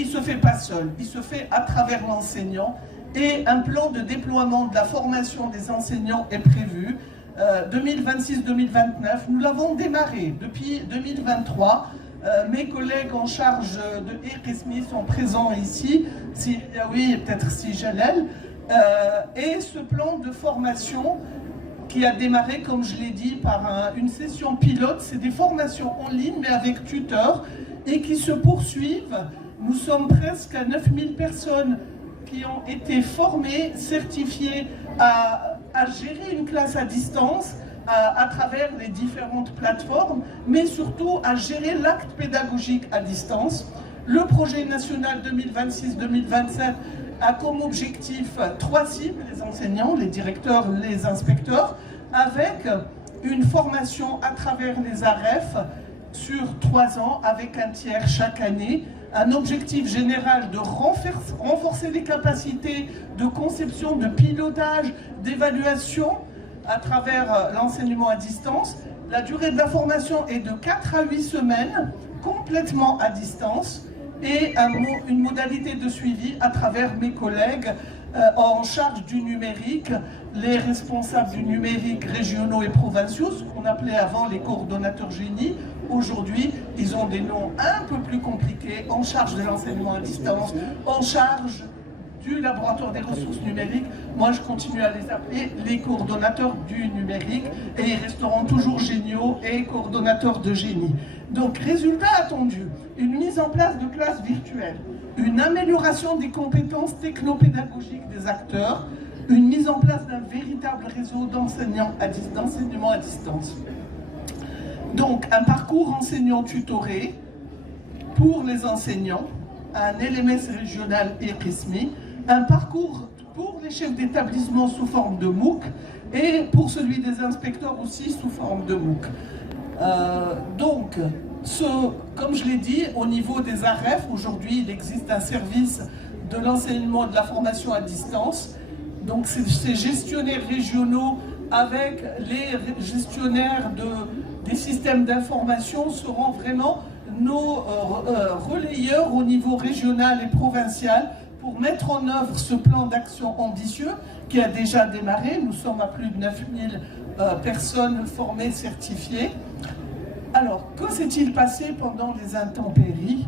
Il ne se fait pas seul, il se fait à travers l'enseignant et un plan de déploiement de la formation des enseignants est prévu 2026-2029. Nous l'avons démarré depuis 2023. Mes collègues en charge de Eresmi sont présents ici, oui, peut-être si Jalel. Et ce plan de formation qui a démarré, comme je l'ai dit, par une session pilote, c'est des formations en ligne, mais avec tuteurs, et qui se poursuivent. Nous sommes presque à 9000 personnes qui ont été formées, certifiées à gérer une classe à distance, à travers les différentes plateformes, mais surtout à gérer l'acte pédagogique à distance. Le projet national 2026-2027 a comme objectif 3 cibles, les enseignants, les directeurs, les inspecteurs, avec une formation à travers les AREF sur 3 ans, avec un tiers chaque année. Un objectif général de renforcer les capacités de conception, de pilotage, d'évaluation à travers l'enseignement à distance. La durée de la formation est de 4 à 8 semaines, complètement à distance, et une modalité de suivi à travers mes collègues en charge du numérique, les responsables du numérique régionaux et provinciaux, ce qu'on appelait avant les coordonnateurs génie. Aujourd'hui, ils ont des noms un peu plus compliqués, en charge de l'enseignement à distance, en charge du laboratoire des ressources numériques. Moi, je continue à les appeler les coordonnateurs du numérique, et ils resteront toujours géniaux et coordonnateurs de génie. Donc, résultat attendu, une mise en place de classes virtuelles, une amélioration des compétences technopédagogiques des acteurs, une mise en place d'un véritable réseau d'enseignement à distance. Donc, un parcours enseignant-tutoré pour les enseignants, un LMS régional et RISMI, un parcours pour les chefs d'établissement sous forme de MOOC et pour celui des inspecteurs aussi sous forme de MOOC. Comme je l'ai dit, au niveau des AREF, aujourd'hui, il existe un service de l'enseignement et de la formation à distance. Donc, ces gestionnaires régionaux avec les gestionnaires des systèmes d'information seront vraiment nos relayeurs au niveau régional et provincial pour mettre en œuvre ce plan d'action ambitieux qui a déjà démarré. Nous sommes à plus de 9000 personnes formées, certifiées. Alors, que s'est-il passé pendant les intempéries?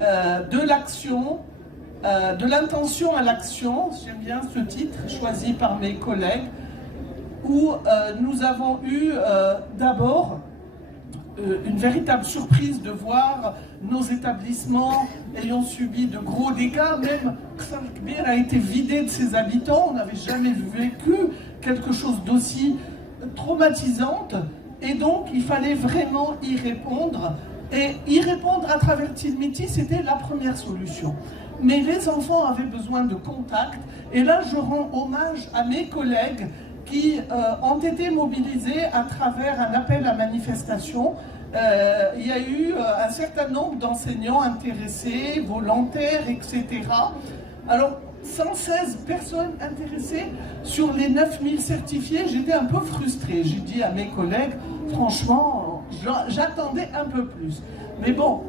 De l'action, de l'intention à l'action, j'aime bien ce titre choisi par mes collègues, où nous avons eu d'abord une véritable surprise de voir nos établissements ayant subi de gros dégâts. Même Kfar a été vidé de ses habitants. On n'avait jamais vécu quelque chose d'aussi traumatisant. Et donc, il fallait vraiment y répondre. Et y répondre à travers Tilmiti, c'était la première solution. Mais les enfants avaient besoin de contact. Et là, je rends hommage à mes collègues qui ont été mobilisés à travers un appel à manifestation. Il y a eu un certain nombre d'enseignants intéressés, volontaires, etc. Alors, 116 personnes intéressées sur les 9000 certifiés. J'étais un peu frustré. J'ai dit à mes collègues, franchement, j'attendais un peu plus. Mais bon,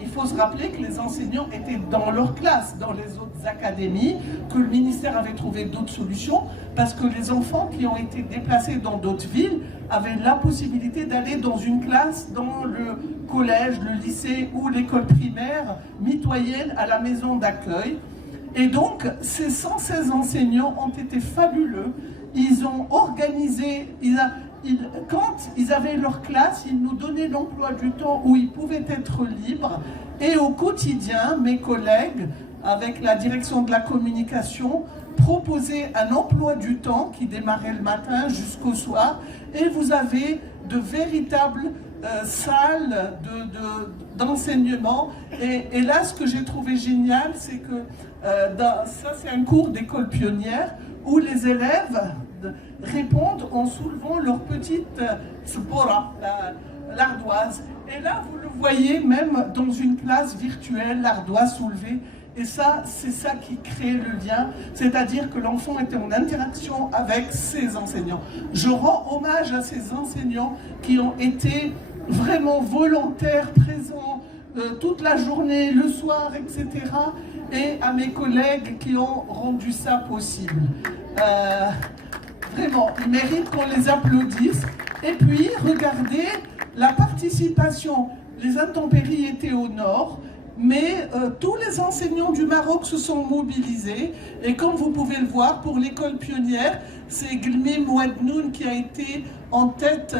il faut se rappeler que les enseignants étaient dans leur classe, dans les autres académies, que le ministère avait trouvé d'autres solutions, parce que les enfants qui ont été déplacés dans d'autres villes avaient la possibilité d'aller dans une classe dans le collège, le lycée ou l'école primaire mitoyenne à la maison d'accueil. Et donc, ces 116 enseignants ont été fabuleux. Ils ont organisé, quand ils avaient leur classe, ils nous donnaient l'emploi du temps où ils pouvaient être libres. Et au quotidien, mes collègues, avec la direction de la communication, proposaient un emploi du temps qui démarrait le matin jusqu'au soir. Et vous avez de véritables salles d'enseignement. Et là, ce que j'ai trouvé génial, c'est que ça, c'est un cours d'école pionnière où les élèves répondent en soulevant leur petite spora, l'ardoise. Et là, vous le voyez même dans une classe virtuelle, l'ardoise soulevée. Et ça, c'est ça qui crée le lien, c'est-à-dire que l'enfant était en interaction avec ses enseignants. Je rends hommage à ces enseignants qui ont été vraiment volontaires, présents, toute la journée, le soir, etc. Et à mes collègues qui ont rendu ça possible. Vraiment, ils méritent qu'on les applaudisse. Et puis, regardez la participation. Les intempéries étaient au nord, mais tous les enseignants du Maroc se sont mobilisés. Et comme vous pouvez le voir, pour l'école pionnière, c'est Glmim Ouadnoun qui a été en tête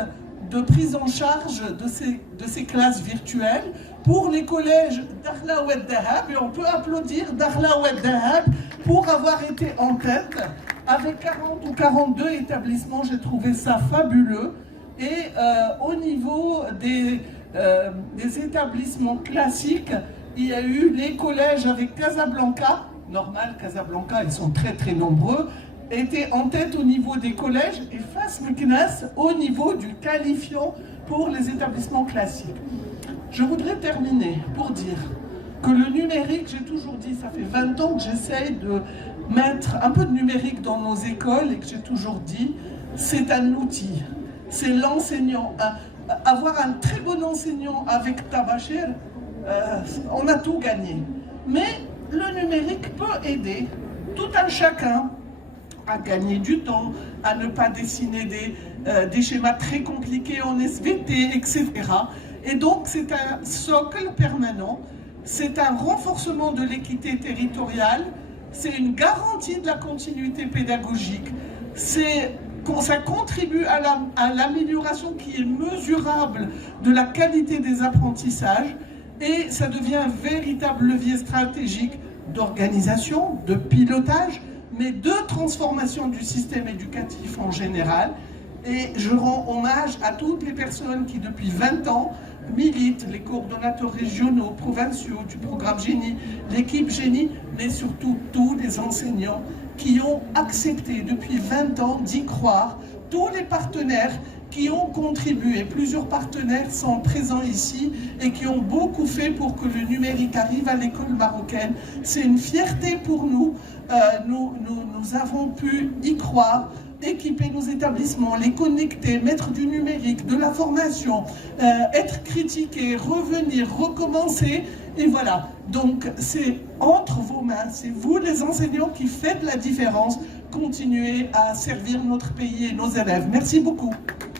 de prise en charge de ces classes virtuelles. Pour les collèges Dakhla Oued Dahab, et on peut applaudir Dakhla Oued Dahab pour avoir été en tête. Avec 40 ou 42 établissements, j'ai trouvé ça fabuleux. Et au niveau des établissements classiques, il y a eu les collèges avec Casablanca, normal, Casablanca, ils sont très très nombreux, étaient en tête au niveau des collèges, et Fas Meknas au niveau du qualifiant pour les établissements classiques. Je voudrais terminer pour dire que le numérique, j'ai toujours dit, ça fait 20 ans que j'essaye de mettre un peu de numérique dans nos écoles, et que j'ai toujours dit, c'est un outil, c'est l'enseignant. Avoir un très bon enseignant avec Tabachir, on a tout gagné. Mais le numérique peut aider tout un chacun à gagner du temps, à ne pas dessiner des schémas très compliqués en SVT, etc. Et donc c'est un socle permanent, c'est un renforcement de l'équité territoriale, c'est une garantie de la continuité pédagogique, ça contribue à l'amélioration qui est mesurable de la qualité des apprentissages, et ça devient un véritable levier stratégique d'organisation, de pilotage, mais de transformation du système éducatif en général. Et je rends hommage à toutes les personnes qui, depuis 20 ans, militent, les coordonnateurs régionaux, provinciaux du programme Génie, l'équipe Génie, mais surtout tous les enseignants qui ont accepté depuis 20 ans d'y croire, tous les partenaires qui ont contribué. Plusieurs partenaires sont présents ici et qui ont beaucoup fait pour que le numérique arrive à l'école marocaine. C'est une fierté pour nous. Nous avons pu y croire, équiper nos établissements, les connecter, mettre du numérique, de la formation, être critiqué, revenir, recommencer. Et voilà, donc c'est entre vos mains, c'est vous les enseignants qui faites la différence. Continuez à servir notre pays et nos élèves. Merci beaucoup.